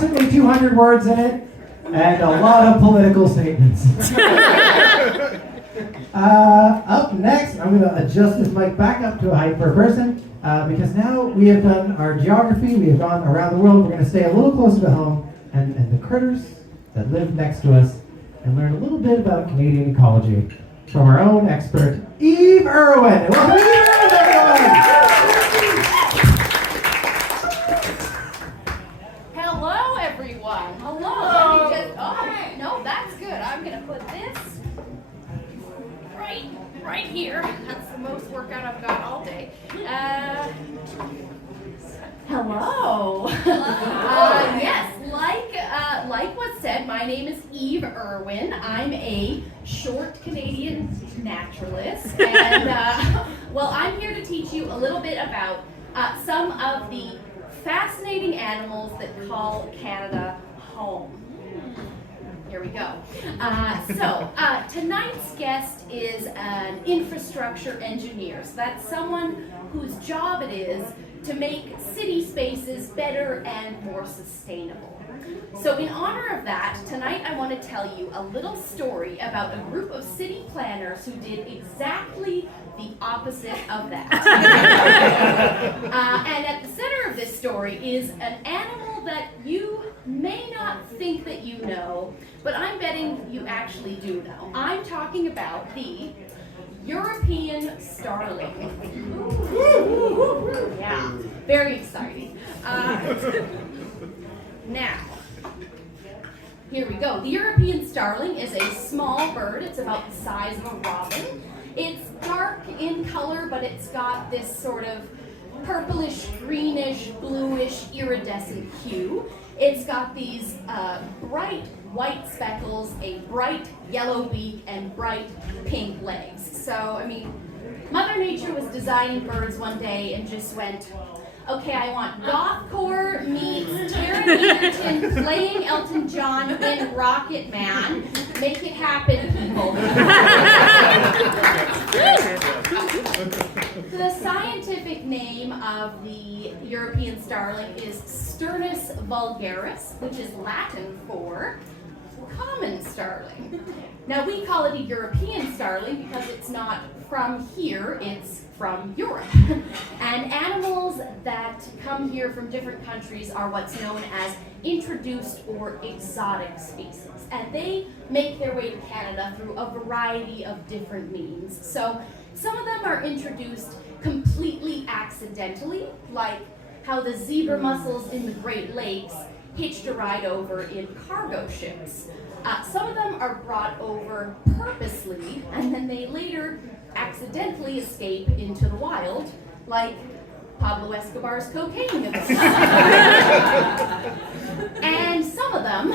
approximately 200 words in it, and a lot of political statements. Up next, I'm going to adjust this mic back up to a height per person, because now we have done our geography, we have gone around the world, we're going to stay a little closer to home, and the critters that live next to us, and learn a little bit about Canadian ecology from our own expert, Irwin. Welcome, Irwin, everyone! Hello, everyone. Hello. No, that's good. I'm going to put this right here. That's the most workout I've got all day. Hello. Yes, like was said, my name is Irwin. I'm a short Canadian naturalist, and I'm here to teach you a little bit about some of the fascinating animals that call Canada home. Here we go. Tonight's guest is an infrastructure engineer. So that's someone whose job it is to make city spaces better and more sustainable. So in honor of that, tonight I want to tell you a little story about a group of city planners who did exactly the opposite of that. And at the center of this story is an animal that you may not think that you know, but I'm betting you actually do know. I'm talking about the European starling. Yeah, very exciting. Now, here we go. The European starling is a small bird. It's about the size of a robin. It's dark in color, but it's got this sort of purplish, greenish, bluish, iridescent hue. It's got these bright white speckles, a bright yellow beak, and bright pink legs. So, I mean, Mother Nature was designing birds one day and just went, okay, I want gothcore meets Taron Egerton playing Elton John in Rocket Man. Make it happen, people. The scientific name of the European starling is Sturnus vulgaris, which is Latin for common starling. Now we call it a European starling because it's not from here, it's from Europe. And animals that come here from different countries are what's known as introduced or exotic species. And they make their way to Canada through a variety of different means. So some of them are introduced completely accidentally, like how the zebra mussels in the Great Lakes hitched a ride over in cargo ships. Some of them are brought over purposely, and then they later accidentally escape into the wild, like Pablo Escobar's cocaine nipples. And some of them,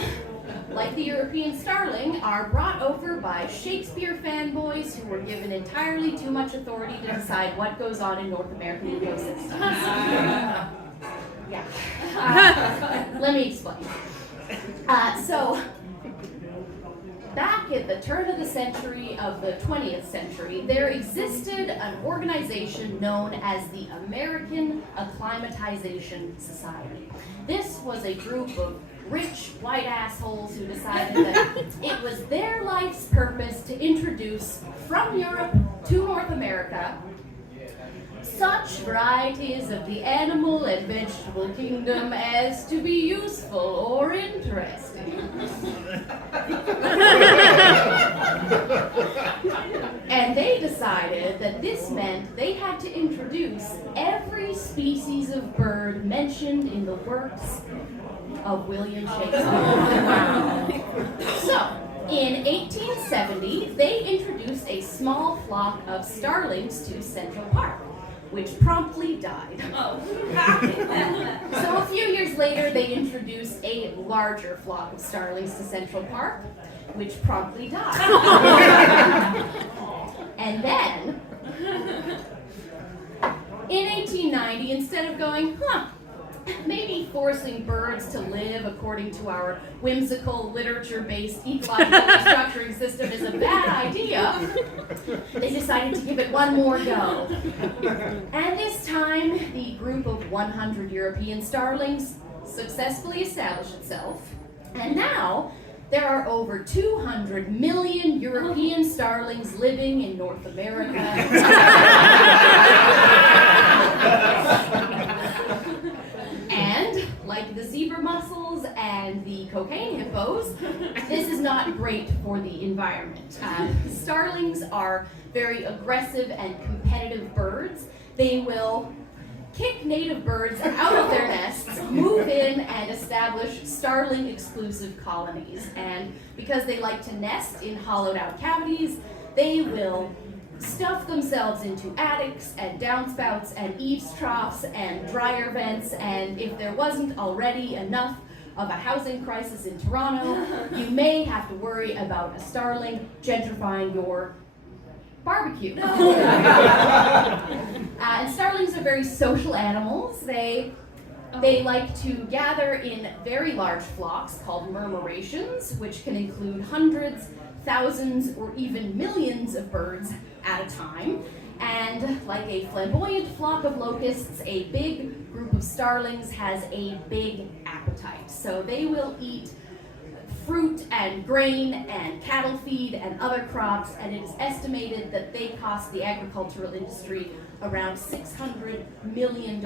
like the European starling, are brought over by Shakespeare fanboys who were given entirely too much authority to decide what goes on in North American ecosystems. Yeah. Let me explain. Back at the turn of the century of the 20th century, there existed an organization known as the American Acclimatization Society. This was a group of rich white assholes who decided that it was their life's purpose to introduce from Europe to North America such varieties of the animal and vegetable kingdom as to be useful or interesting. And they decided that this meant they had to introduce every species of bird mentioned in the works of William Shakespeare. So, in 1870, they introduced a small flock of starlings to Central Park, which promptly died. So a few years later, they introduced a larger flock of starlings to Central Park, which promptly died. And then, in 1890, instead of going, maybe forcing birds to live according to our whimsical literature-based ecological restructuring system is a bad idea, they decided to give it one more go. And this time, the group of 100 European starlings successfully established itself, and now there are over 200 million European starlings living in North America. And, like the zebra mussels and the cocaine hippos, this is not great for the environment. Starlings are very aggressive and competitive birds. They will kick native birds out of their nests, move in, and establish starling-exclusive colonies. And because they like to nest in hollowed-out cavities, they will stuff themselves into attics and downspouts and eaves troughs and dryer vents, and if there wasn't already enough of a housing crisis in Toronto, you may have to worry about a starling gentrifying your barbecue. And starlings are very social animals. They like to gather in very large flocks called murmurations, which can include hundreds, thousands, or even millions of birds at a time. And like a flamboyant flock of locusts, a big group of starlings has a big appetite. So they will eat fruit and grain and cattle feed and other crops, and it is estimated that they cost the agricultural industry around $600 million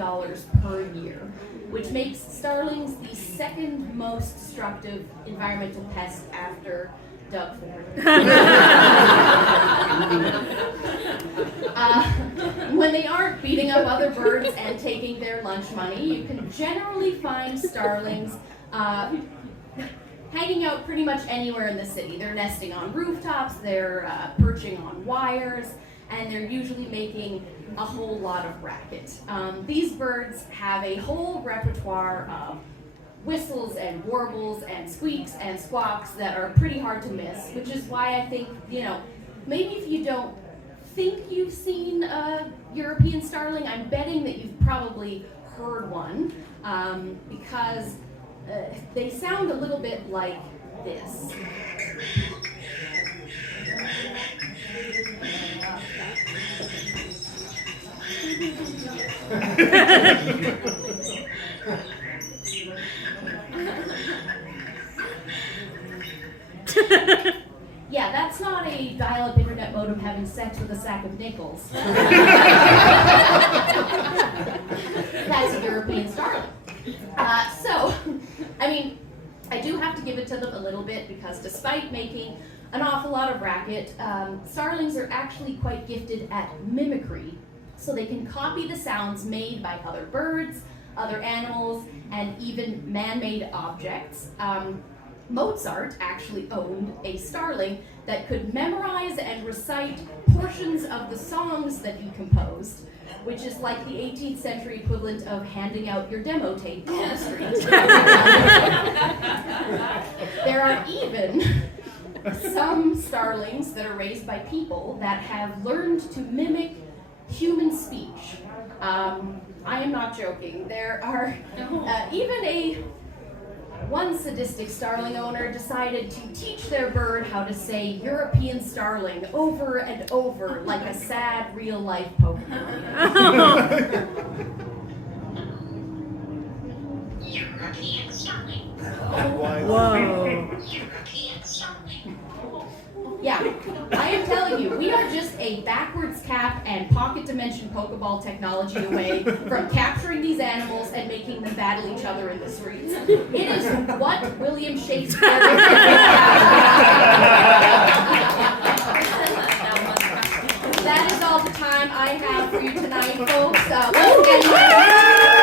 per year, which makes starlings the second most destructive environmental pest after Doug Ford. When they aren't beating up other birds and taking their lunch money, you can generally find starlings hanging out pretty much anywhere in the city. They're nesting on rooftops, they're perching on wires, and they're usually making a whole lot of racket. These birds have a whole repertoire of whistles and warbles and squeaks and squawks that are pretty hard to miss, which is why I think, maybe if you don't think you've seen a European starling, I'm betting that you've probably heard one, because they sound a little bit like this. Yeah, that's not a dial-up internet modem having sex with a sack of nickels. That's a European starling. I do have to give it to them a little bit, because despite making an awful lot of racket, starlings are actually quite gifted at mimicry. So they can copy the sounds made by other birds, other animals, and even man-made objects. Mozart actually owned a starling that could memorize and recite portions of the songs that he composed, which is like the 18th century equivalent of handing out your demo tape on the street. There are even some starlings that are raised by people that have learned to mimic human speech. I am not joking. There are even one sadistic starling owner decided to teach their bird how to say European starling over and over like a sad real-life Pokemon. European starling. Whoa. European starling. Yeah, I am telling you, we are just a backwards cap and pocket dimension Pokeball technology away from capturing these animals and making them battle each other in the streets. It is what William Shakespeare That is all the time I have for you tonight, folks. Once again,